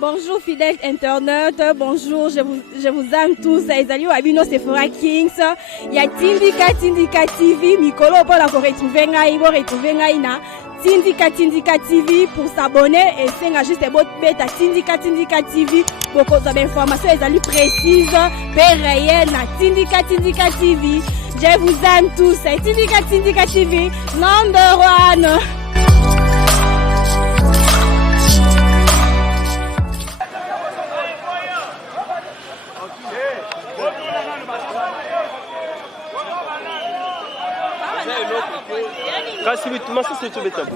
Bonjour fidèles internautes, bonjour, je vous aime tous. Ezali Wabino Sephora Kings. Il y a Tindika TV, Mikolo pour la retrouver ngai na Tindika TV pour s'abonner et c'est juste votre bêta Tindika TV pour cause d'informations ezali précises, réelles na Tindika TV. Je vous aime tous. Tindika TV, number one. Kasi bitu masa setu betabu.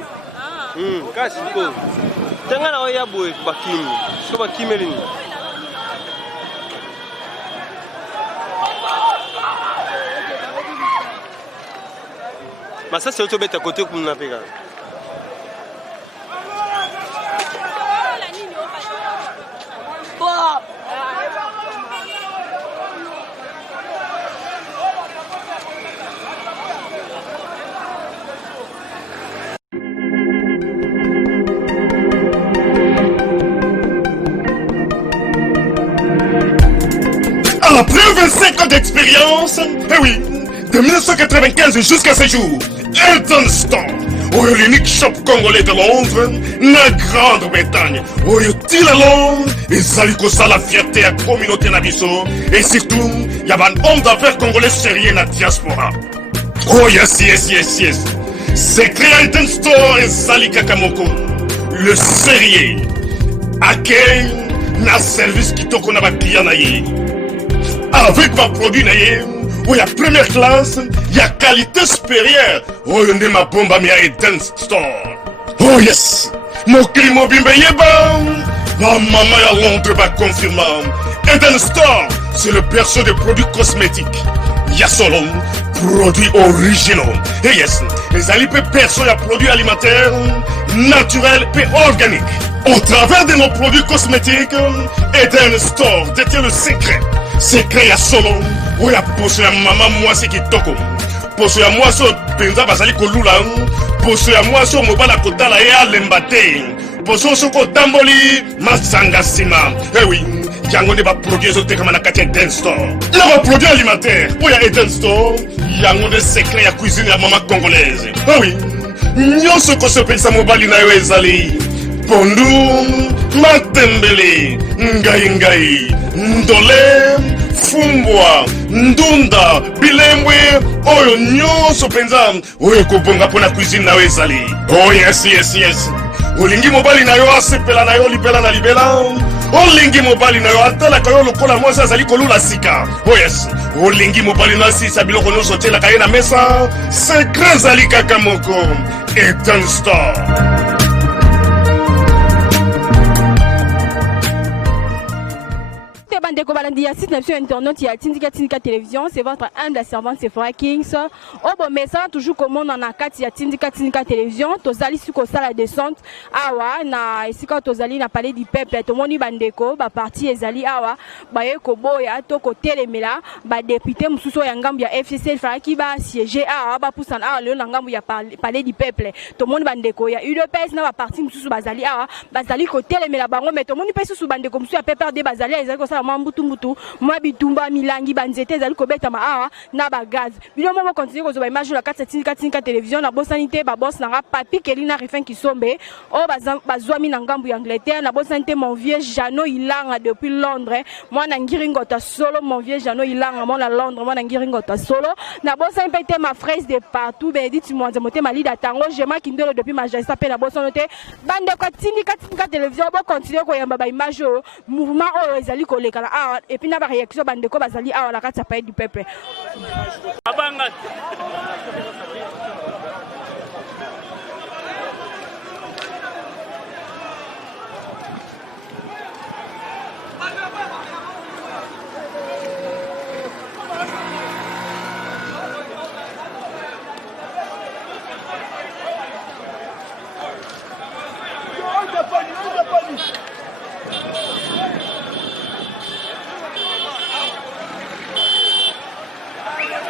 Kasi ko. Tanga na oya boy bakimi. So bakimi lini. Masa setu beta kote kumna pega. Après 25 ans d'expérience, eh oui, de 1995 jusqu'à ce jour, Elton Store, l'unique shop congolais de Londres, la Grande-Bretagne, il est Londres, et Zaliko ça la fierté à la communauté Nabiso, et surtout, il y a un homme d'affaires congolais sérieux dans la diaspora. Oh yes. C'est créé Elton Store et Zalika Kamoko, le sérieux, accueil, na service qui toko na ba client na ye. Avec ma produit, il y a première classe, il y a qualité supérieure. Oh, il y a ma bombe à Eden Store. Oh yes, mon climat bimbe yeba. Ma maman à Londres va confirmer. Eden Store, c'est le berceau des produits cosmétiques. Il y a solo produits originaux. Et yes, les alipes perso y a produits alimentaires, naturels et organiques. Au travers de nos produits cosmétiques, Eden Store détient le secret. Secret ya solo, où ya poso ya maman mwasi kitoko. Poso ya mwasi penza bazali kolula, poso ya mwasi mobala kotala ya lembate. Poso soko tamboli masanga sima. Eh oui, yango ne ba produits ezoteka na kati ya Eden Store. Na ba produits alimentaires, où ya Eden Store, yango de secret ya cuisine ya maman congolaise. Eh oui, nyonso ko se pensa mobali na yo ezali. Pondu, matembele, ngai, ndole, fumbwa, ndunda, bilembwe, oyo nyonso penza, oyo kobonga pona cuisine na ezali. Oh yes. Olingi mobali na yo asepela na yo libela na libela. Olingi mobali na yo atala kayo lokola mwasi azali kolula sika. Oh yes. Olingi mobali na sisa biloko nyonso tela kaye na mesa. Secret zali kaka moko. Eden Store. Bandeko balandi ya site sur internet ya Tindika télévision, c'est votre humble servante Sephora Kings. Oh bon message toujours comment on a kati ya Tindika télévision, tozali suko sala descente awa na esika tozali na parler du peuple, to moni bandeko ba parti ezali awa ba yeko boya to ko telemela ba député mususu ya ngambu ya FCC faki ba siéger awa ba poussana awa le ngambu ya parler du peuple. To moni bandeko ya UDPS na ba parti mususu bazali awa bazali ko telemela bango mais to moni pe susu bandeko mususu ya PPRD bazali ezali ko sala mbutu mwa bitumba milangi banzete ezali kobeta maawa na bagaz bino mo continue ko zo ba image la kati Tindika télévision na bosanité ba boss na papi Kelina Rifin Kisombe o bazwami na ngambu ya Angleterre na bosanité mon vieux Jano Ilanga depuis Londres mwana ngiringo ta solo mon vieux Jano Ilanga mwana Londres mwana ngiringo ta solo na bosanité pe ma fraise de partout be dit mwanze moté malida tango jema kindelo depuis Majesta pe na bosanité bande ko Tindika télévision bo continue ko yamba ba image mouvement o ezali ko leka et puis na ba réaction bandeko bazali awa la kati ya du peuple abanga.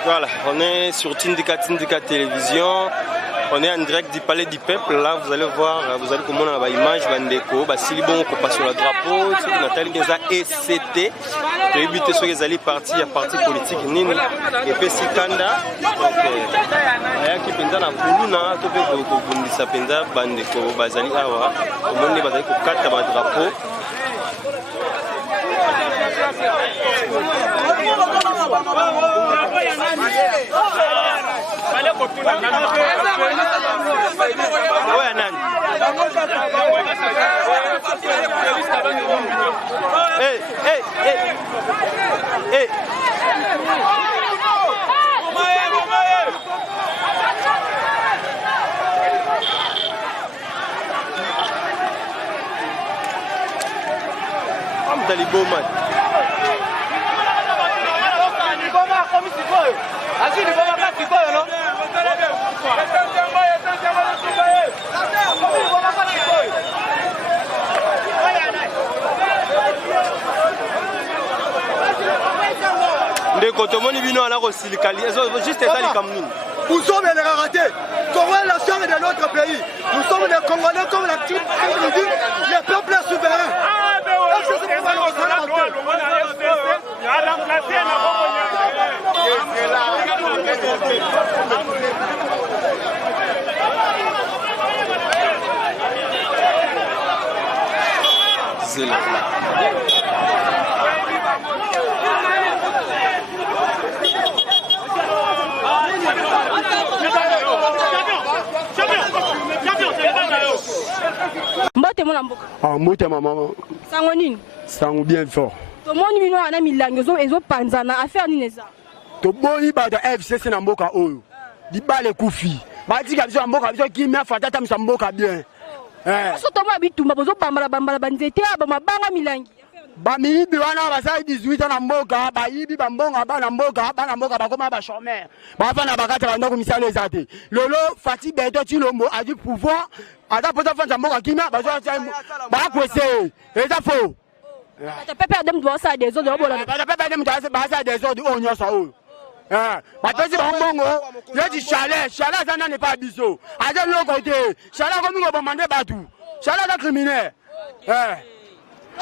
Voilà, on est sur Tindika télévision. On est en direct du Palais du Peuple. Là, vous allez voir, vous allez comprendre la image, Bandeko, Silibon, on passe sur le drapeau, ce que Nathalie Genza ECT. Tu as évité ce qu'ils allaient partir, parti politique, Nini, et puis Sikanda. Donc, il y a qui pendant la Puluna, tout le monde dit ça pendant Bandeko, Bazali Awa, tout le monde est basé pour 4 drapeaux. Ouais, Nan. Hey, hey, hey. Hey. Comme Talibo, man. Ndeko tomoni bino ala ko silikali juste ezali comme nous. Nous sommes les raretés. Congo est la chambre de notre pays. Nous sommes des Congolais comme la petite les peuples souverains. C'est là. Mbote mona mboka. Ah, mbote maman. Sango nini? Sango bien fort. To moni bino ana milango ezo panzana affaire nini eza? To boni ba da FCC na mboka oyo. Di bale kufi. Ba tika biso mboka biso ki me fatata misa mboka bien. So to mo bitumba bozo bambala banzete aba mabanga milangi. Ba miyibi wana basai 18 na mboka, ba yibi ba mbonga ba na mboka bakoma ba chômeur. Ba fana bakata bando komisala ezate. Lolo Fati Beto Chilombo a du pouvoir. Ada poto fana mboka kimia bazo ba kwese. Eza faux. Ta pepe adam do sa des autres bola. Ba pepe adam do sa des autres onyo sa o. Ba tosi ba mbongo, ye di chalet ça n'est pas biso. Ada lo côté. Chalet comme ngo bomande batu. Chalet da criminel.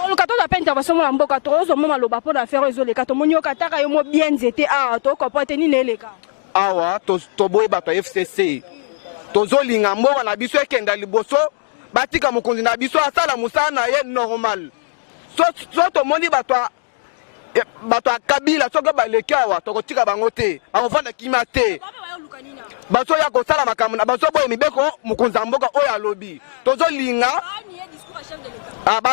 Le kato da penta va somo mboka to zo mama loba po na faire les kato monyo kataka yo mo bien zete to ko pote ni neleka. Awa to boy ba to FCC. To zo linga mboka na biso ekenda liboso batika mokonzi na biso asala musana ye normal. So to moni bato Kabila soka baleki awa to kotika bango te. Akofanda kima te. Baso ya kosala makambo na baso boye mibeko mokonzi mboka oya lobi. To zo linga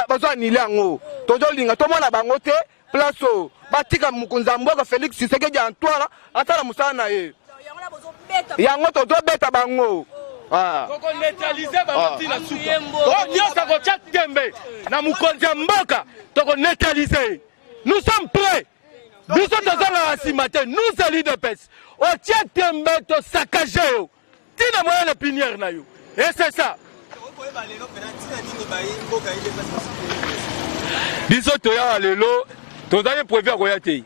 bazo anile yango tozo linga tomona bango te place batika mukunza mboka Félix Tshisekedi Antoine atala musana na ye yango tozo beta bango koko neutraliser ba na suka to nyosa ko tcha tembe na mukonzi mboka toko neutraliser. Nous sommes prêts. Nous sommes dans la cimate, nous allons de pes o tcha tembe to saccager yo tina moya le pinière na yo et c'est ça. Biso toya lelo tozali prévu koya te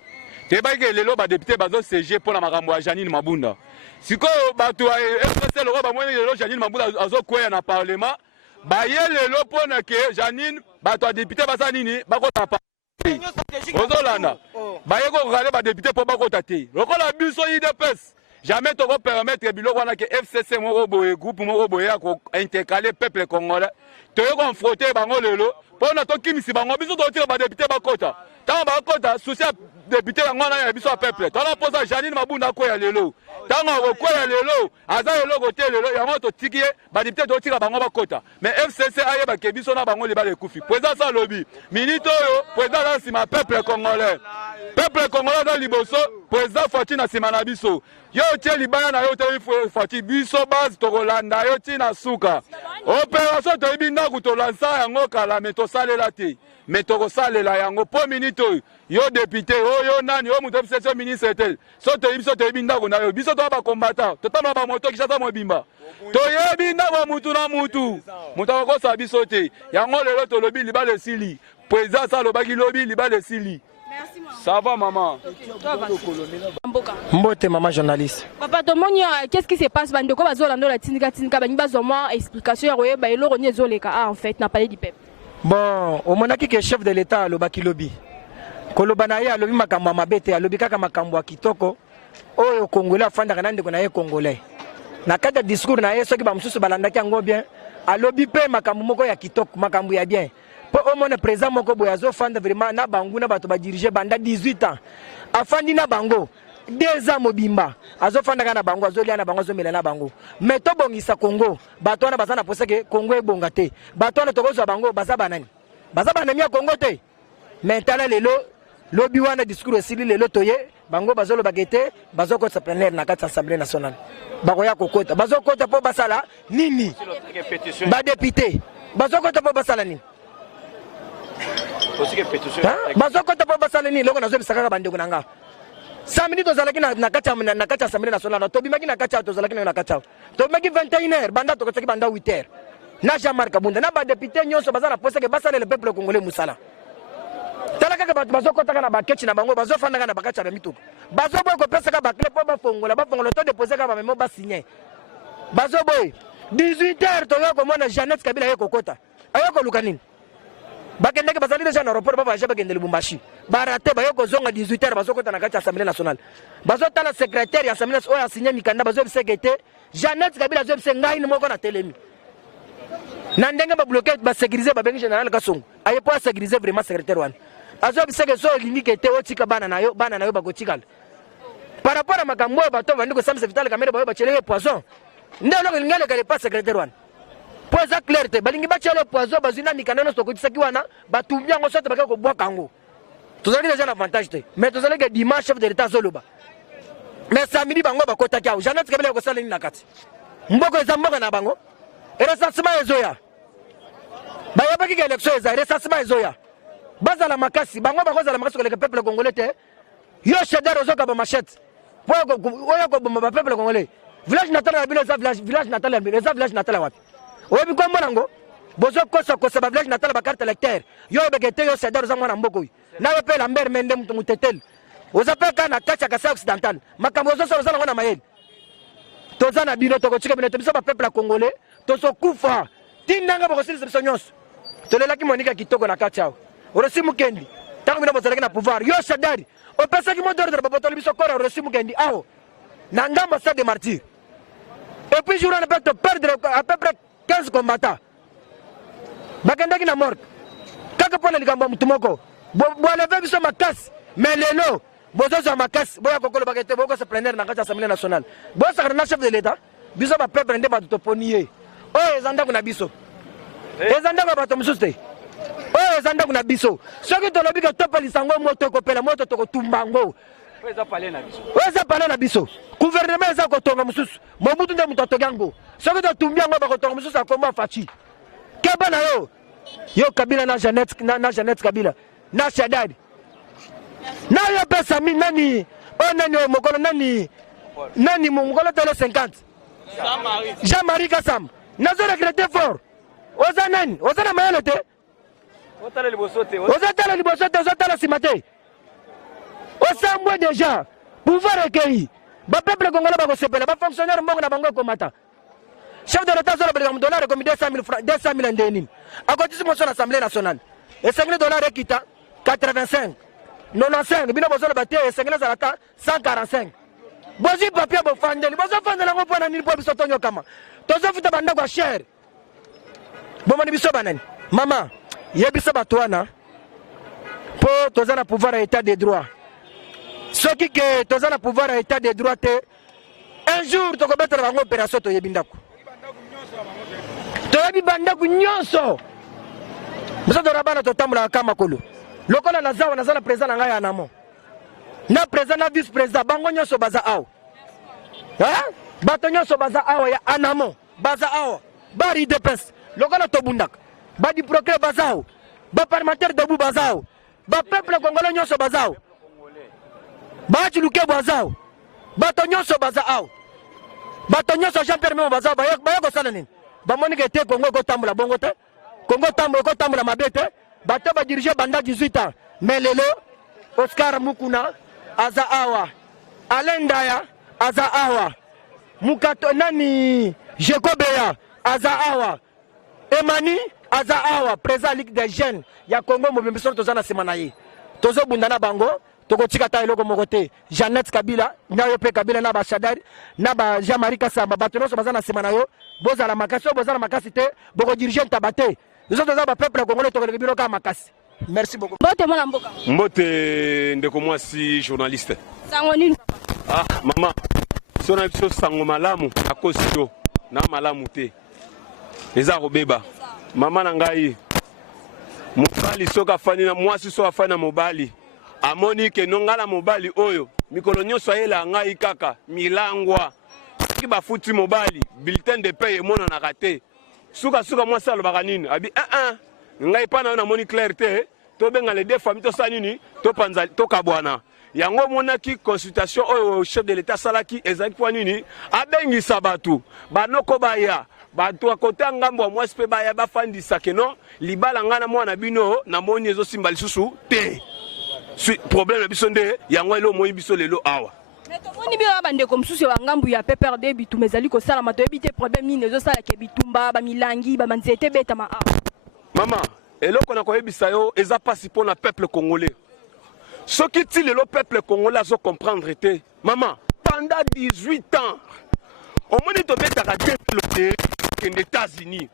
tebaki lelo ba député bazo CG pour la makambo ya Janine Mabunda siko bato FCC loko ba mwana lelo Janine Mabunda azo koya na parlement ba ye lelo pona ke Janine bato député basa nini bakota pa ozolanda ba ye ko kale ba député po bakota te lokola biso IDPS jamais tu vas permettre que FCC groupe intercaler peuple congolais. Tu vas confronter bango lelo pour notre kimisi bango biso to tira ba député bakota. Tant ba kota souci député ngona ya biso peuple. Tant la posa Janine Mabunda ko ya lelo. Tant ko ya lelo aza lelo ko te lelo ya moto tikie ba député to tira bango bakota. Mais FCC aye ba ke biso na bango le ba le kufi. Président sa lobby. Milito yo président la sima peuple congolais. Peuple congolais dans liboso président Fati na sima na biso. Yo tie libaya na yo te Fati biso base to kolanda yo ti na suka. Opération to ibinda ku to lansa yango kala meto salela te. Meto ko salela yango po minute yo député yo nani yo muto FCC ministre tel. So to ibinda ko na yo biso to ba combattant. To tama ba moto ki chata mo bimba. To yebinda ba mutu na mutu. Muto ko sa biso te. Yango lelo to lobi libale sili. Président sa lobaki lobi libale sili. Merci maman. Ça va maman. Mbote maman journaliste. Papa Tomoni, qu'est-ce qui se passe bandeko bazolando la tindika bani bazoma explication ya royeba eloko ni ezoleka en fait na parler du peuple. Bon, au monaki que chef de l'état alobaki lobi. Koloba na ye alobi makambo mabete alobi kaka makambo kitoko. Oyo congolais afandaka na ndeko na ye congolais. Na kata discours na ye soki ba mususu balandaki yango bien. Alobi pe makambo moko ya kitoko, makambo ya bien. Po omone président moko boya zo fanda vraiment na bangu na bato ba diriger banda 18 ans. Afandi na bango 2 ans mobimba. Azo fanda kana bango azo lia na bango azo mela na bango. Mais to bongisa Congo, bato na bazana poseke Congo e bongate. Bato na tokozo bango bazaba nani? Bazaba nani ya Congo te. Mais tala lelo lobi wana discours esili lelo toye bango bazolo bagete bazoko sa plenaire na kati assemblée nationale. Bakoya kokota bazokota po basala nini? Ba député bazokota po basala nini? Bazokota po basala nini? Loko nazo bisaka bandeko nanga. Samedi tozalaki na kati assemblée nationale. Tobimaki na kati tozalaki na kati. Tobimaki 21h banda tokotaki banda 8h. Na Jean-Marc Kabunda na ba député nyonso bazana posa ke basala le peuple congolais musala. Tala kaka bazokota kana bakechi na bango bazofanda kana bakacha na mituko. Bazoboy ko pesa ka bakle po bafongola to déposer ka ba memo ba signer. Bazoboy 18h toyo ko mona Jeannette Kabila yeko kota. Ayoko lukanini. Bakendeke bazali déjà na aéroport baba jaba kende Lubumbashi. Barate bayoko zonga 18h bazokota na kati assemblée nationale. Bazotala secrétaire ya assemblée nationale a signé mikanda bazobisegete Jeannette Kabila zobise ni moko na telemi. Na ndenge ba bloquer ba sécuriser ba bengi général Kasongo. Aye po sécuriser vraiment secrétaire wan. Azobisege so limite te otika bana nayo bakotikala. Par rapport à makambo bato bandiko samse vital kamera ba chele poison. Ndelo ngale kale pas secrétaire wan. Poza clarté balingi ba chele poison bazina mikanda no sokotisaki wana batumbia ngo sote bakako bwa kango. Tozali déjà l'avantage te. Mais tozali que dimanche chef de l'état zoloba. Mais samedi bango bakota kia. Jeannette Kabila ko sala ni nakati. Mboko ezamboka na bango. Recensement ezoya. Bayabaki ke élection eza recensement ezoya. Bazala makasi bango bakozala makasi ko le peuple congolais te. Yo chedar ozoka ba machette. Oyo ko bomba peuple congolais. Village natal na bino za village natal ya bino za village natal wapi? Obi ko monango. Bozo kosa ba village natal ba carte électeur. Yo begete yo chedar oza mwana mboko. Na yo pe Lambert Mende mutetel. Ozape kana kacha kasa occidental. Makambo zo so na mayeli. Tozana bino toko chika bino te biso ba peuple congolais. Tozo kufa. Tindanga bako sisi biso nyonso. Tolelaki monika kitoko na kacha. Orosi mukendi. Tango bino bozalaki na pouvoir. Yo shadari. Opesa ki modoro de babotoli biso kora orosi mukendi. Aho. Na ngamba stade des martyrs. Et puis jour on peut perdre à peu près 15 combattants. Bakendaki na mort. Kaka pona likambo mutumoko. Bo lever biso makasi. Mais lelo bozo makasi. Boya kokolo bakete boko se plenaire na kati assemblée nationale. Bo sa na chef de l'état. Biso ba peuple ndé ba toponier. Oh ezanda kuna biso. Ezanda ba bato mususte. Oh ezanda kuna biso. Soki to lobi ka topeli sango moto ko pela moto to ko tumbango. Eza palé na biso. Eza palé na biso. Gouvernement eza ko tonga mususu. Mobutu nde muto togango. Soki to tumbiango ba ko tonga mususu akomba fachi. Keba na yo. Yo Kabila na Jeannette Kabila. Na Shadadi. Na yo pesa mi nani. Oh nani mokolo nani mongolo tele 50. Jean-Marie Kassam. Nazo regretter fort. Oza nani? Oza na mayele te. Ozatala liboso te, ozatala simate. Osambwe déjà. Pouvoir recueilli. Ba peuple congolais ba ko sepela, ba fonctionnaire mbongo na bango komata. Chef de l'État zola bele $200 comme 200,000 francs, 200,000 ndeni. A côté de mon assemblée nationale. Et $5,000 kita 85. 95 bino bozola baté et $5,000 zalata 145. Bozi papier bo fandeli, bozo fandela ngo pona nini po biso tonyo kama. Tozo futa banda kwa cher. Bomani biso banani. Mama, yebisa batwana. Po toza na pouvoir à état de droit. Soki ke toza na pouvoir à état de droit te un jour to ko betra bango opération to yebindako. To yebi bandako nyonso. Biso to rabana to tambula kama kolo. Lokola nazawa nazala président ngai anamo. Na président na vice président bango nyonso baza awo. Hein? Bato nyonso baza awo ya anamo. Baza awo. Bari de pes. Lokola to bundak. Ba di procureur baza awo. Ba parlementaire debout baza awo. Ba peuple congolais nyonso baza awo. Ba chuluke baza awo. Bato nyonso baza awo. Bato nyonso Jean-Pierre Memo baza awo. Ba ko sala nini? Ba moni ke te Congo ko tambula bongo te. Congo tambula ko tambula mabete. Bato ba diriger banda 18 ans. Mais lelo Oscar Mukuna aza awa, Alain Daya aza awa, Mukato nani Jekobeya aza awa, Emani aza awa, président Ligue des jeunes ya Congo Mobimbiso tozana semanaye. Tozo bundana bango, toko tika ta eloko mokote. Jeannette Kabila, na yope Kabila na ba Shadari, na ba Jean-Marie Kasamba, batono so bazana semanayo, bozala makasi, bozala makasi te, boko dirigeant tabate. Nous autres ba peuple congolais toko lebiro ka makasi. Merci beaucoup. Mbote mwana mboka. Mbote ndeko mwasi journaliste. Sango nini papa? Ah mama. Sona biso sango malamu akosito na malamu te. Eza kobeba. Mama na ngai. Mobali soka fani na mwasi soka fani na mobali. Amoni ke nongala mobali oyo. Mikolo nyonso ayela ngai kaka milangwa. Ki bafuti mobali, bulletin de paie mona na raté. Suka mwasi alobaka nini? Abi ngai pana na moni clarté to benga les deux familles to sanini to panza to kabwana yango monaki consultation au chef de l'état salaki ezaki kwa nini abengi sabatu banoko baya batu akota ngambo wa mwasi pe baya bafandisa keno libala ngana mwana bino na moni ezo simba lisusu te problème biso nde yango elo moyi biso lelo awa. Mais tomoni bien bandeko msusu wa ngambu ya PPRD bitu mezali ko sala mato ebite problème ni ezo sala ke bitumba ba milangi ba manzete beta ma awa. Maman, eloko na koyebisa yo eza pasi pour le peuple congolais. Ce qui dit le peuple congolais à comprendre était, maman, pendant 18 ans, on m'a dit que tu as des États-Unis.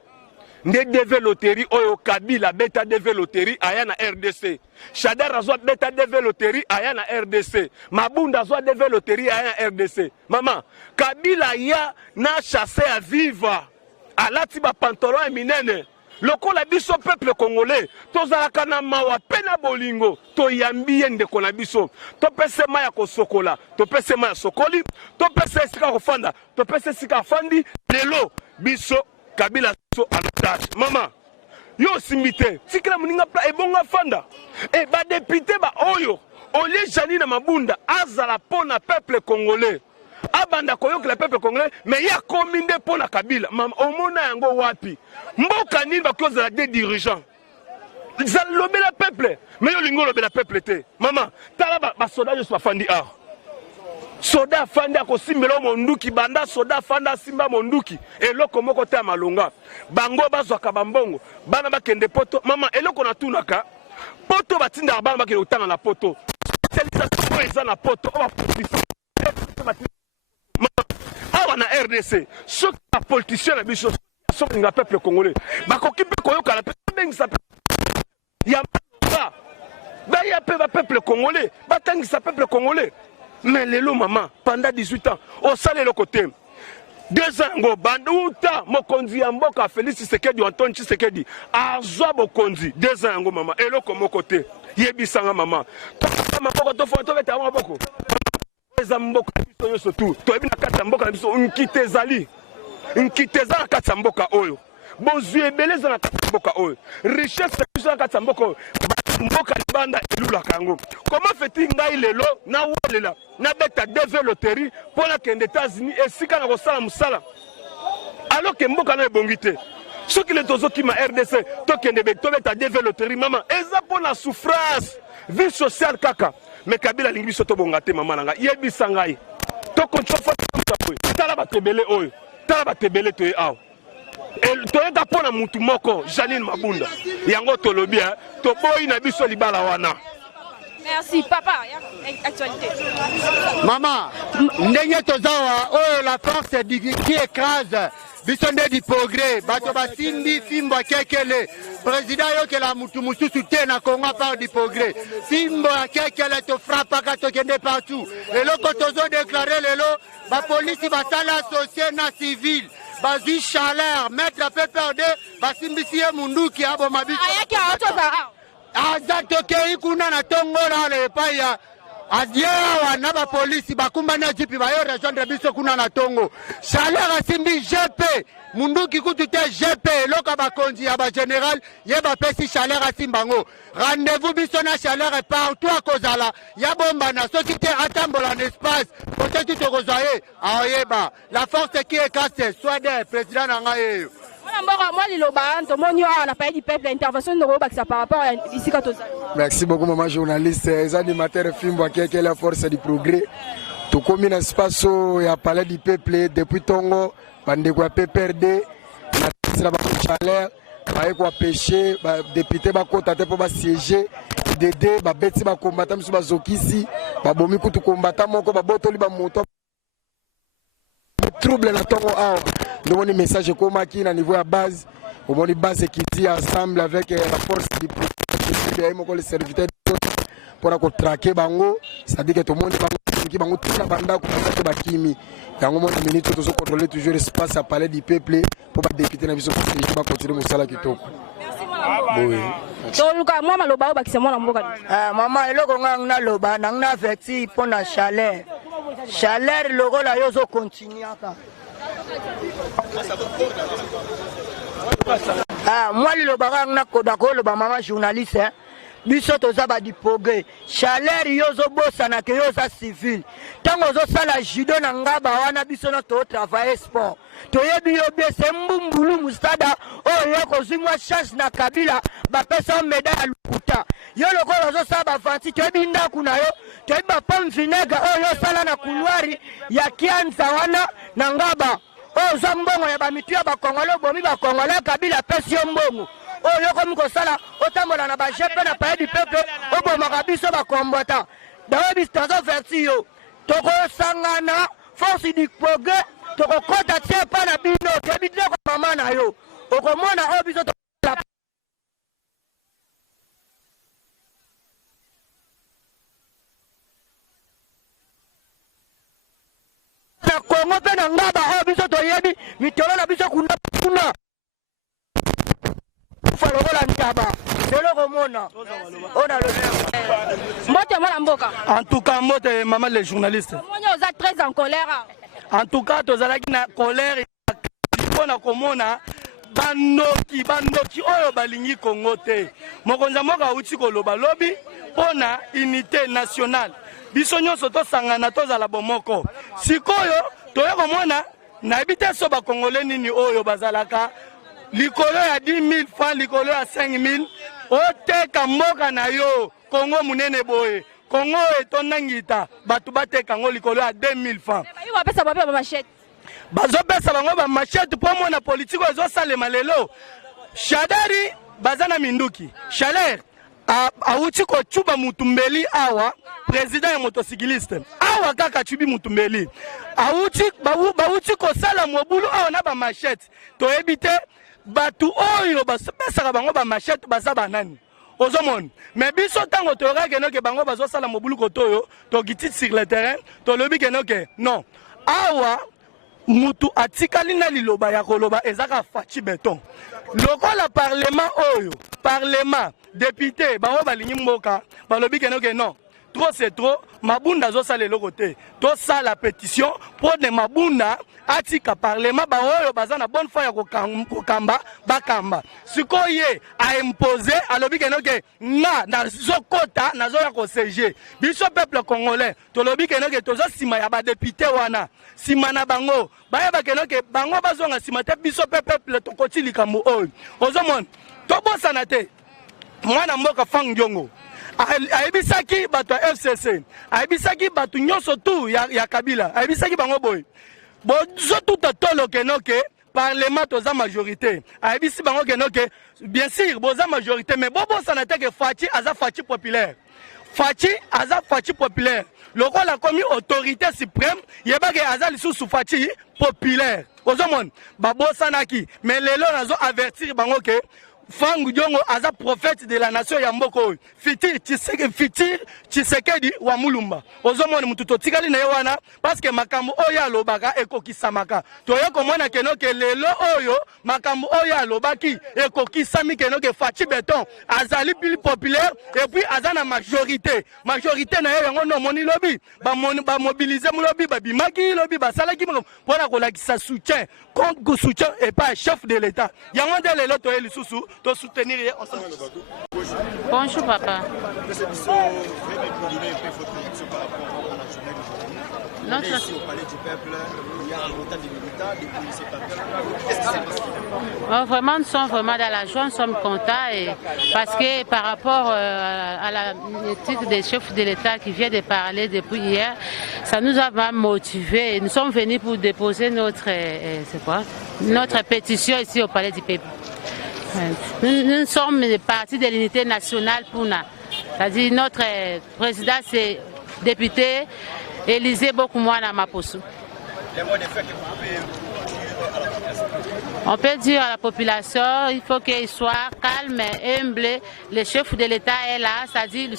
Des développeurs au Kabila beta développeurs aya na RDC. Shadar azwa beta développeurs aya na RDC. Mabunda azwa développeurs aya na RDC. Maman, Kabila ya na chassé à vivre. Alati ba pantalon minene. Loko la biso peuple congolais, tozalaka na mawa pena bolingo, to yambiye ndeko na biso, to pese maya ko sokola, to pese maya sokoli, to pese sika ko fanda, to pese sika fandi, lelo biso Kabila so anotage. Mama, yo simite, tikela muninga pla ebonga fanda. E ba député ba oyo, olie jani na mabunda, azala pona peuple congolais. Abanda koyoka le peuple congolais mais ya kominde pour la Kabila omona yango wapi mboka nini bakoza des dirigeants za lobe la peuple mais yo lingo lobe la peuple te mama tala ba soda yo fandi a soda fandi akosimbela monduki banda soda fanda simba monduki eloko moko te malonga bango bazwaka bambongo bana bakende poto mama eloko na tunaka poto batinda bana bakende utanga na poto spécialisation eza na poto o ba awa na RDC ceux qui sont politiciens na biso sont le peuple congolais bakoki pe koyoka la peuple sa ya ba ya peuple congolais batangi sa peuple congolais mais lelo maman pendant 18 ans au salé le côté 2 ans ngo banduta mokonzi ya mboka Félix Tshisekedi Antoine Tshisekedi azwa bokonzi 2 ans ngo maman eloko moko te yebisanga maman to maboko to foto beta maboko eza mboka biso nyonso tu toyebi na kati ya mboka na biso nkitezali nkiteza na kati ya mboka oyo bozwi ebele eza na kati ya mboka oyo richesse biso na kati ya mboka oyo mboka libanda elulaka yango comment fait-il ngai lelo na wolela na beta développerie mpo na kende États-Unis esika na kosala mosala alors ke mboka na ebongi te soki le tozokima RDC tokende tobeta développerie mama eza mpo na souffrance vie sociale kaka mais Kabila lingi biso to bonga te mama nanga yebisa ngai to kontrofa tala batebele oyo tala batebele to aw to yeka pona mutu moko Janine Mabunda yango tolobi to boyi na biso libala wana. Merci papa actualité maman ndenge tozawa oyo la force qui écrase biso nde di progrès bato basimbi fimbo akekele président yokela mutu mususu te na Congo par du progrès fimbo akekele to frappaka tokende partout eloko tozo déclarer lelo bapolisi basala associé na civil bazwi chaleur maître PPRD basimbisi ye munduki aboma biso aza tokei kuna na tongola le paya adiawa na ba polisi bakumbana jipi bayo rejoindre biso kuna na tongo chaleur asimbi GP munduki kutu te GP loka bakonzi ya ba général ye ba pesi chaleur asimbango rendez-vous biso na chaleur partout à kozala ya bomba na soki te atambola en espace peut-être to kozaye ayeba la force qui est cassée soit des président na ngaye Merci beaucoup, maman journaliste. Les animateurs films qui est la force du progrès. Tout comme un espace et à parler du peuple depuis Tongo, bandeko PPRD, na chaleur, ba pêcher, député ba contacter pour ba siéger, dédé ba beti ba combattant sur ba zokisi, ba bomi kutu combattant moko ba botoli ba moto. Trouble na Tongo awa. Nous avons un message comme qui na niveau à base, au moins base qui dit ensemble avec la force du progrès, les serviteurs pour traquer bango, c'est-à-dire que tout le monde qui bango tout la banda pour faire bakimi. Yango mon minute tout contrôler toujours l'espace à parler du peuple pour pas député na biso pour que continuer musala kitoko. Oui. Toluka moi maloba o bakisa mwana mboka. Maman eloko ngana loba na averti pour na chaleur. Chaleur logo la yo zo continuer aka. Moi le loba ngana kodako loba maman journaliste hein. Biso tozaba di progrès chaleur yozo bossa na ke yoza civil tango zo sala judo na ngaba wana biso na to travailler sport to yebi yo bien sembumbulu mustada o yoko zimwa chance na kabila ba pesa médaille lukuta yo lokolo zo saba fanti to yebi ndaku na yo to yebi ba pam vinaigre o yo sala na couloir ya kianza wana na ngaba o zo mbongo ya ba mitu ya ba kongolo bomi ba kongolo kabila pesa yo mbongo oh yo comme ko sala otambola na ba jepe na paye du peuple obo makabiso ba kombota dawe bistazo verti yo toko sangana force du progrès toko kota tie pa na bino te bidle ko mama na yo okomona obiso to la na Kongo pe na ngaba obiso to yebi mitolo na biso kuna En tout cas, moi, maman les journalistes. Vous êtes très en colère. En tout cas, tu as une colère et bandoki oyo balingi Congo te. Mokonza moka uti koloba lobi pona unité nationale. Biso nyonso to sangana to za la bomoko. Sikoyo toyo komona na ebite so ba congolais nini oyo bazalaka. Likolo ya 10 000 francs, likolo ya 5 000. Oteka mboka na yo, Congo munene boye. Congo etonangita, batu bateka ngo likolo ya 2 000 francs. Bazo pesa bango ba machette pour moi na politique ozo salema lelo. Shadari bazana minduki. Chaler auti ko chuba mutumbeli awa président ya motocycliste. Awa kaka chubi mutumbeli. Auti bauti ko sala mobulu awa na ba machette. To ebite batu oyo basepesaka bango ba machette baza banani ozomona mais biso tango toyoka keno ke bango bazosala mobulu kotoyo tokiti sur le terrain tolobi keno ke non awa mutu atikali na liloba ya koloba ezaka faci beton lokola parlement oyo parlement député bango balingi mboka balobi keno ke non trop c'est trop mabunda zo sala eloko te to sala pétition pour de mabunda atika parlement ba oyo bazana bonne foi ya kokamba bakamba sikoye a imposer alobi keno ke na zokota na zo ya ko CG biso peuple congolais to lobi keno ke tozo sima ya ba député wana sima na bango ba ya keno ke bango bazonga sima te biso peuple to koti likambo oyo ozomon to bosana te mwana mboka fang jongo aibisaki bato FCC aibisaki bato nyonso tu ya Kabila aibisaki bango boy bozo tout tolo kenoke parlement toza majorité aibisi bango kenoke bien sûr boza majorité mais bobo sanate ke Faci aza Faci populaire Faci aza Faci populaire lokola komi autorité suprême yebake aza lisusu Faci populaire ozomon babosanaki mais lelo nazo avertir bango ke Fangu Diongo aza prophète de la nation ya mboko fitir Tshisekedi wa Mulumba ozomona mutu totikali na yewana parce que makambo oyo alobaka ekokisamaka toyo komona keno ke lelo oyo makambo oyo alobaki ekokisami keno ke Faci beton azali plus populaire et puis azana majorité na yo yango no moni lobi ba mobiliser mulobi ba bimaki lobi ba salaki pona kolakisa soutien contre soutien et pas chef de l'état yango de lelo to elisusu to soutenir ensemble. Bonjour papa. Notre... Ici au Palais du Peuple, il y a un montant de militants, des policiers partout. Qu'est-ce qui s'est passé? Vraiment, nous sommes vraiment dans la joie, nous sommes contents parce que par rapport à l'étude des chefs de l'État qui vient de parler depuis hier, ça nous a vraiment motivés. Nous sommes venus pour déposer notre pétition ici au Palais du Peuple. Nous sommes le parti de l'unité nationale Puna. C'est-à-dire notre président, c'est député Élisée Bokoumouana Maposo. Les mots de fait que vous pouvez dire à la population. On peut dire à la population, il faut qu'il soit calme et humble. Le chef de l'État est là, c'est-à-dire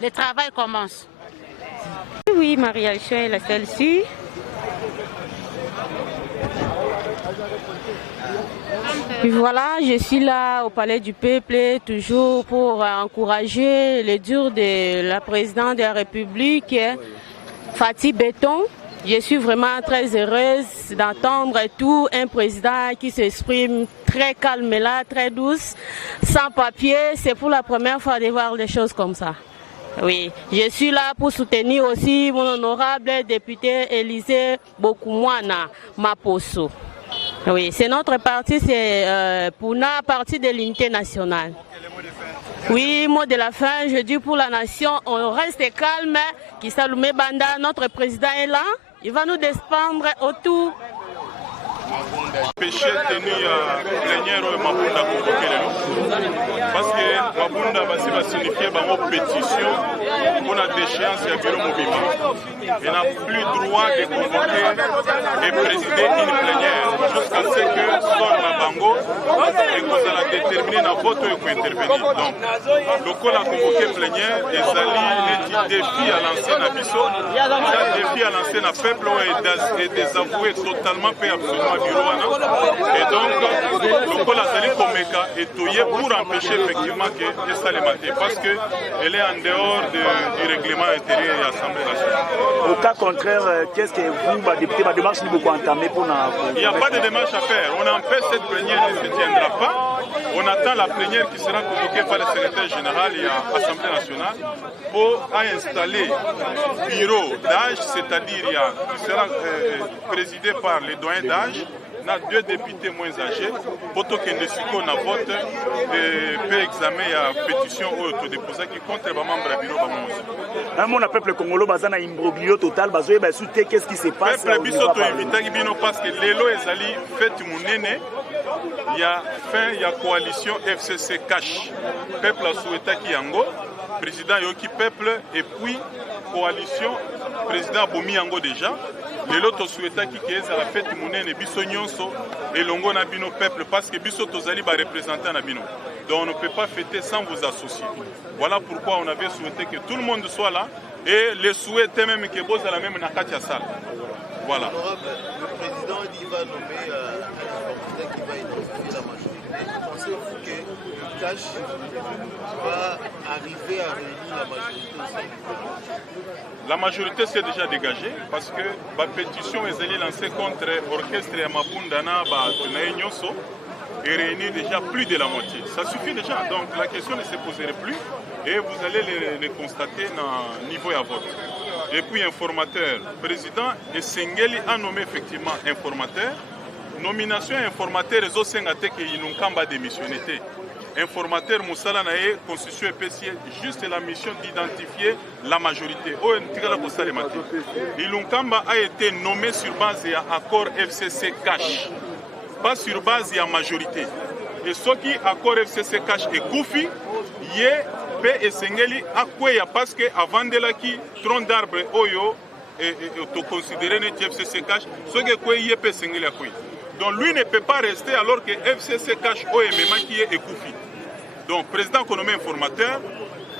le travail commence. Oui, Marie-Alchin est la celle-ci. Voilà, je suis là au Palais du Peuple, toujours pour encourager les durs de la présidente de la République, Fatih Béton. Je suis vraiment très heureuse d'entendre tout un président qui s'exprime très calme là, très douce, sans papier. C'est pour la première fois de voir des choses comme ça. Oui, je suis là pour soutenir aussi mon honorable député Élisée Bokoumouana Maposo. Oui, c'est notre parti, c'est Puna, parti de l'unité nationale. Oui, mot de la fin, je dis pour la nation, on reste calme. Kisaloumé Banda, notre président est là. Il va nous défendre autour. Péché tenu plénière Mabunda convoqué parce que Mabunda va signifier une pétition pour la déchéance du bureau mobile. Il n'a plus droit de convoquer et présider une plénière jusqu'à ce que soit la bango et que vous allez déterminer dans votre intervenir. Donc, le col a convoqué plénière et Zali est défi à l'ancienne Abisso, défi à l'ancienne peuple et désavoué totalement paix absolument bureau. Et donc, le col a Zali Komeka est touillé pour empêcher effectivement que ça les mate parce qu'elle est en dehors du règlement intérieur et l'Assemblée nationale. Au cas contraire, qu'est-ce que vous, député, ma démarche n'est beaucoup entamée pour... Il n'y a pas de démarche à faire. On empêche cette plénière, elle ne se tiendra pas. On attend la plénière qui sera convoquée par le secrétaire général et l'Assemblée nationale pour installer bureau d'âge, c'est-à-dire qui sera présidé par les doyens d'âge. On a 2 députés moins âgés. Poto Kendesiko na vote peut examiner la pétition autodéposée qui contre les membres du bureau. Un mot à peuple congolais basé na imbroglio total basé ba souté qu'est-ce qui se passe. Peuple biso to invité bino parce que lelo ezali fête munene. Il y a fin il y a coalition FCC cash. Peuple a souhaité qui yango président yoki peuple et puis coalition président Bomi yango déjà. Les autres souhaitent qui est à la fête monnaie biso nyonso et longo na bino peuple parce que biso tozali ba représenter na bino. Donc on ne peut pas fêter sans vous associer. Voilà pourquoi on avait souhaité que tout le monde soit là et les souhaits même que boss à la même nakatia salle. Voilà. Le président dit va nommer un candidat qui va identifier la majorité. Pensez-vous que le cash va arriver à réunir la majorité au sein du gouvernement? La majorité s'est déjà dégagée parce que la pétition est lancée contre l'orchestre Yamabundana Nyoso et réunit déjà plus de la moitié. Ça suffit déjà, donc la question ne se poserait plus et vous allez les constater dans le niveau à vote. Et puis informateur, président et Sengeli a nommé effectivement informateur. Nomination informateur et Zosengate qui n'ont pas démissionné. Informateur Moussala Nae, constitution EPC, juste la mission d'identifier la majorité. Ilunkamba a été nommé sur base de l'accord FCC cash, pas sur base de la majorité. Et ce qui accord FCC cash est Koufi, Yé, P et Sengeli, à quoi parce qu'avant de la qui, tronc d'arbre, Oyo, et considéré le FCC cash, ce qui est quoi Yé, P Sengeli à quoi. Donc lui ne peut pas rester alors que FCC cash OMMA qui est Koufi. Donc, président économie informateur,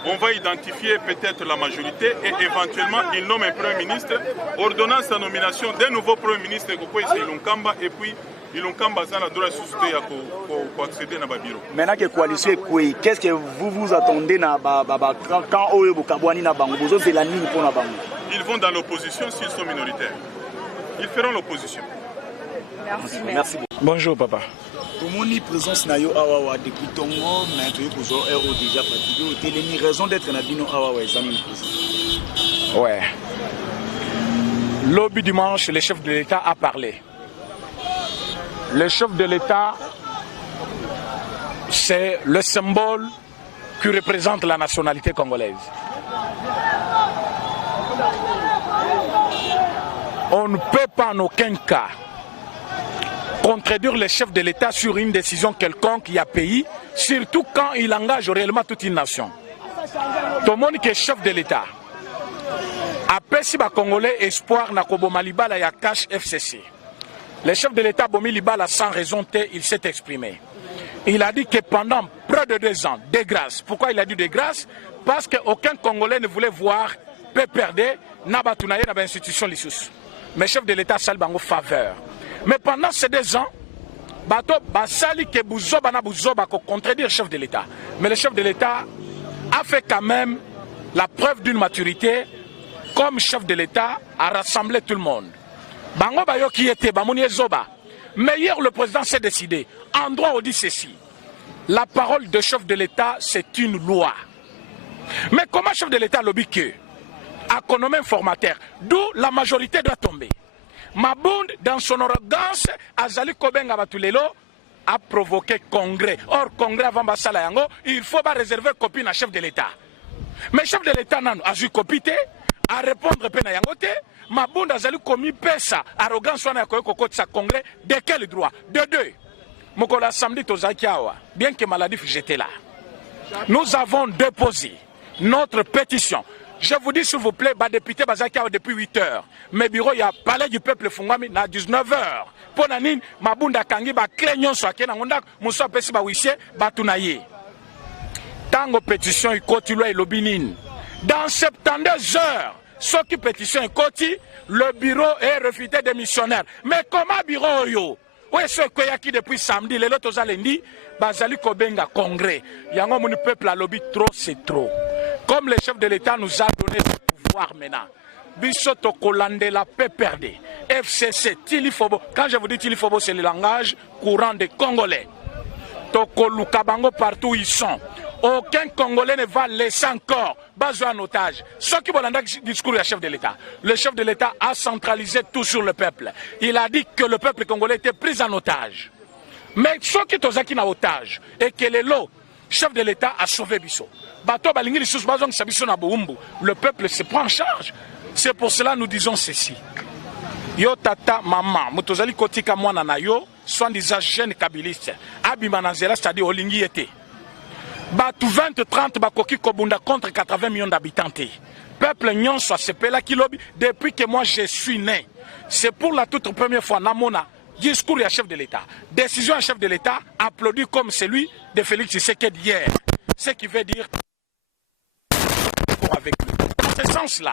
on va identifier peut-être la majorité et éventuellement il nomme un Premier ministre, ordonnance la nomination d'un nouveau Premier ministre et puis Ilunkamba a la droit de souscrire pour accéder à la bureau. Maintenant que coalition est qu'est-ce que vous attendez quand Oyo Bokabouani na Bango Bozo c'est la ligne pour la Bango? Ils vont dans l'opposition s'ils sont minoritaires. Ils feront l'opposition. Merci beaucoup. Bonjour papa. Comment ni présence nayo awawa depuis ton moment mais tu es pour héros déjà fatigué tu as raison d'être na bino awawa examen. Ouais. Lobby dimanche, le chef de l'État a parlé. Le chef de l'État, c'est le symbole qui représente la nationalité congolaise. On ne peut pas en aucun cas contredire le chef de l'État sur une décision quelconque qui a pays, surtout quand il engage réellement toute une nation. Tout le monde qui est chef de l'État. Après, si les Congolais espoir na koboma libala ya cash FCC. Le chef de l'État Bomi Libala sans raison il s'est exprimé. Il a dit que pendant près de 2 ans, de grâce. Pourquoi il a dit de grâce? Parce qu'aucun Congolais ne voulait voir PPRD na batunaye na institution lissus. Mais chef de l'État sal bango faveur. Mais pendant ces 2 ans, bato basali ke buzoba na buzoba ko contredire chef de l'État. Mais le chef de l'État a fait quand même la preuve d'une maturité. Comme chef de l'État, a rassemblé tout le monde. Bango bayo qui était, bamouni zoba. Mais hier, le président s'est décidé. En droit, on dit ceci. La parole de chef de l'État, c'est une loi. Mais comment chef de l'État lobby que économie informateur, d'où la majorité doit tomber. Mabound, dans son arrogance, Azali Kobenga Batulelo, a provoqué congrès. Or, congrès avant Bassala Yango, il faut pas réserver copie à chef de l'État. Mais chef de l'État, non, a eu copité. À répondre pena yangote, Mabounda Zali commis pesa, arrogance wana yako sa congrès, de quel droit? De 2. Mokola samedi tozakiawa, bien que maladif j'étais là. Nous avons déposé notre pétition. Je vous dis s'il vous plaît, député Bazakiawa depuis 8 heures. Mes bureaux, il y a palais du peuple Fungwami à 19 heures. Pour Nanine, Mabunda Kangi, Clénion Soakena, Mondak, Moussa Pessi Bawissie, Batunaye. Tango pétition, il continue et l'obinine. Dans 72 heures, ce qui pétition est côté, le bureau est refuté des missionnaires. Mais comment bureau yo? Oui, ce qui depuis samedi, les autres lundi, Bazali Kobenga congrès. Yango mon peuple a lobby trop, c'est trop. Comme le chef de l'État nous a donné le pouvoir maintenant. Bissoto Kolande la paix perdue. FCC, Tilifobo. Quand je vous dis Tilifobo, c'est le langage courant des Congolais. Toko Lukabango partout où ils sont. Aucun Congolais ne va laisser encore besoin en otage. Ce qui va dans le discours du chef de l'État. Le chef de l'État a centralisé tout sur le peuple. Il a dit que le peuple congolais était pris en otage. Mais ce qui est en otage et que le chef de l'État a sauvé Bisso. Le peuple se prend en charge. C'est pour cela que nous disons ceci. Yo tata maman, motozali kotika mwana na yo, soit disant jeune kabiliste. Abimanazela, c'est-à-dire olingi était. Batu 20-30 bakoki kobunda contre 80 millions d'habitants. Peuple nyon soit ce là qui lobby depuis que moi je suis né. C'est pour la toute première fois Namona discours du chef de l'État. Décision du chef de l'État applaudi comme celui de Félix Tshisekedi hier. Ce qui veut dire avec lui. Dans ce sens-là,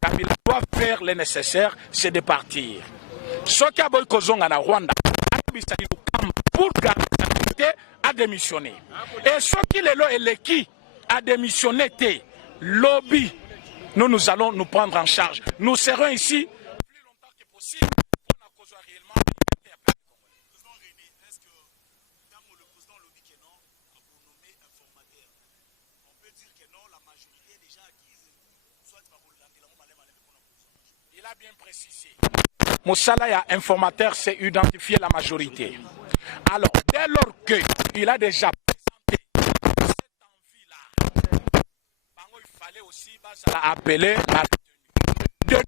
Kabila doit faire le nécessaire, c'est de partir. Ce qui a boykozonga na Rwanda, pour garder la sécurité, a démissionné. Et ce qui est le qui a démissionné, lobby, nous allons nous prendre en charge. Nous serons ici plus longtemps que possible pour la cause réellement. Est-ce que quand le président lobby que non, pour nommer informateur, on peut dire que non, la majorité est déjà acquise, soit par il a bien précisé. Moussala ya informateur, c'est identifier la majorité. Alors, dès lors qu'il a déjà présenté cette envie-là, il fallait aussi appeler la retenue. De 2,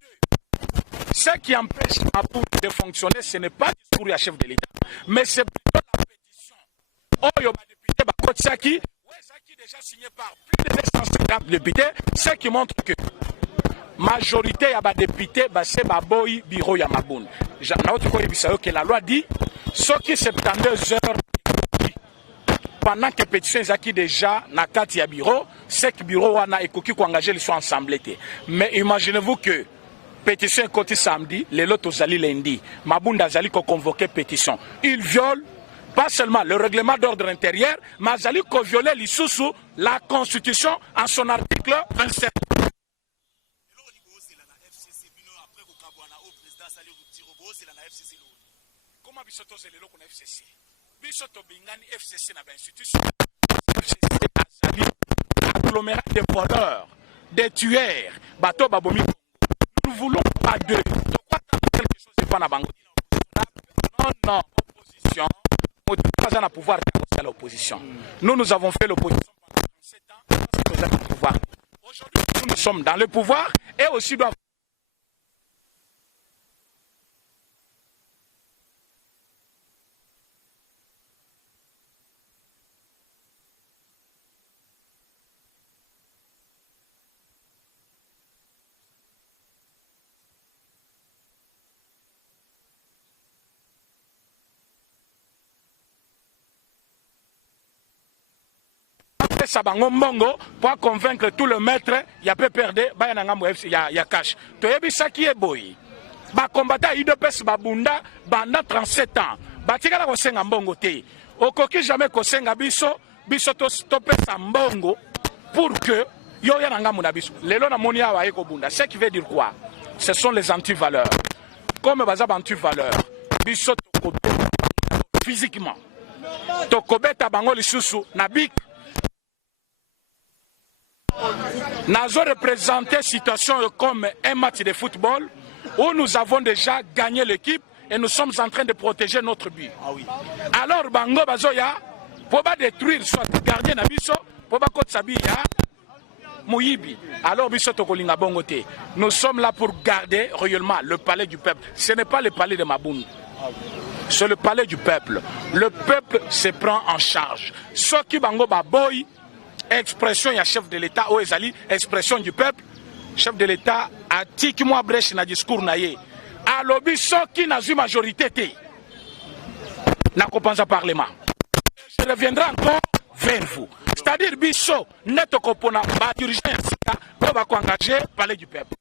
ce qui empêche Maputo de fonctionner, ce n'est pas le discours du chef de l'État, mais c'est plutôt la pétition. Oh, il y a des députés, Bakotsaki, qui déjà signé par plus de 250 députés, ce qui montre que majorité ya ba député c'est baboyi bureau ya Mabunda. Que la loi dit ce qui 72 heures pendant que pétition est déjà na kati ya bureau, c'est que bureau wana ekoki ko engager les soit ensemble. Mais imaginez-vous que pétition est côté samedi, les lots zali lundi, Mabunda zali ko convoquer pétition. Il viole pas seulement le règlement d'ordre intérieur, mais zali ko violer l'issous la constitution en son article 27. Comment bisoto zelelo kuna FCC? Bisoto bingani FCC na ba institution. FCC azali agglomérat de voleurs, de tueurs, bato babomi. Nous voulons pas de na bango. Non, opposition. Pas à pouvoir à l'opposition. Nous avons fait l'opposition pendant 7 ans. Nous avons le pouvoir. Aujourd'hui, nous sommes dans le pouvoir et aussi doivent. Sabango Mbongo pour convaincre tout le maître, il y a peu perdu, il y a cash. Tu as vu ça qui est boy. Ba combattant IDPS babunda banda 37 ans. Ba tika ko senga mbongo te. Okoki jamais ko senga biso to stopper sa mbongo pour que yo ya nanga muna biso. Lelo na moni awa eko bunda. Ce qui veut dire quoi? Ce sont les anti-valeurs. Comme bazaba anti-valeurs. Biso to physiquement. To kobeta bango lisusu na bik. Nous avons représenté la situation comme un match de football où nous avons déjà gagné l'équipe et nous sommes en train de protéger notre but. Ah oui. Alors, Bango Bazoya, pour pas détruire soit gardien Nabiso, pour pas que Sabiya, Mouyibi. Alors, Biso Tokolinga Bongote, nous sommes là pour garder réellement le palais du peuple. Ce n'est pas le palais de Maboun. C'est le palais du peuple. Le peuple se prend en charge. Ce qui Bango Baboy, expression, il y a chef de l'État, Oezali, expression du peuple. Chef de l'État a dit que moi brèche dans le discours naïe. À l'obisson qui n'a eu majorité, n'a pas pensé parlement. Je reviendrai encore vers vous. C'est-à-dire, biso, net kopona, ba d'urgence, on va engager parler du peuple.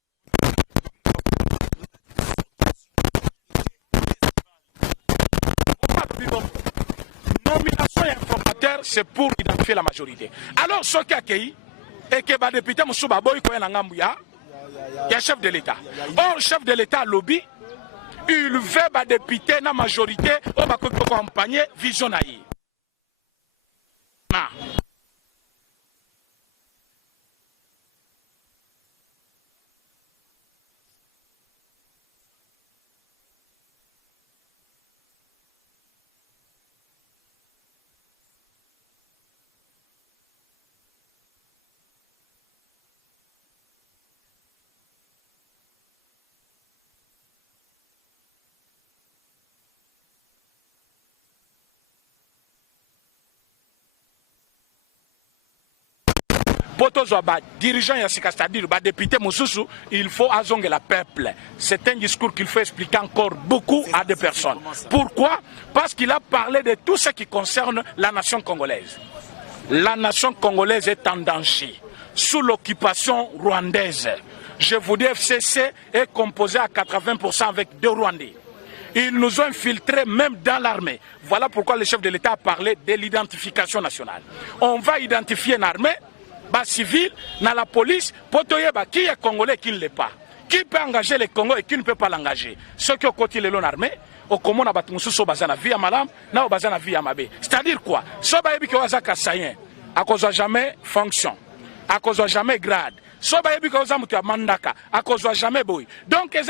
Nomination et informateur, c'est pour identifier la majorité. Alors, ce qui a accueilli, et que le député Moussouba Boy, il y a chef de l'État. Or, le chef de l'État, lobby, il veut le député, la majorité, on va accompagner vision. Dirigeant, c'est-à-dire député Moussoussou, il faut azonguer la peuple. C'est un discours qu'il faut expliquer encore beaucoup à des personnes. Pourquoi? Parce qu'il a parlé de tout ce qui concerne la nation congolaise. La nation congolaise est en danger, sous l'occupation rwandaise. Je vous dis, FCC est composé à 80% avec 2 Rwandais. Ils nous ont infiltrés même dans l'armée. Voilà pourquoi le chef de l'État a parlé de l'identification nationale. On va identifier une armée, civil, dans la police, pour te dire qui est congolais et qui ne l'est pas. Qui peut engager les Congos et qui ne peut pas l'engager. Ceux qui ont côté de l'armée, au commun à Batmoussou, Bazana via Malam, na Bazana via Mabé. C'est-à-dire quoi? Soba ebi ko azaka sayen, à cause de jamais fonction, à cause de jamais grade. Soba ebi ko azamutu mandaka, à cause de jamais boy. Donc, les